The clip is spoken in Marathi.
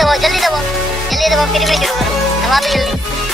दबाओ, जल्दी दबाओ, जल्दी दबाओ, फिर मैं शुरू करूँ, दबा दो जल्दी।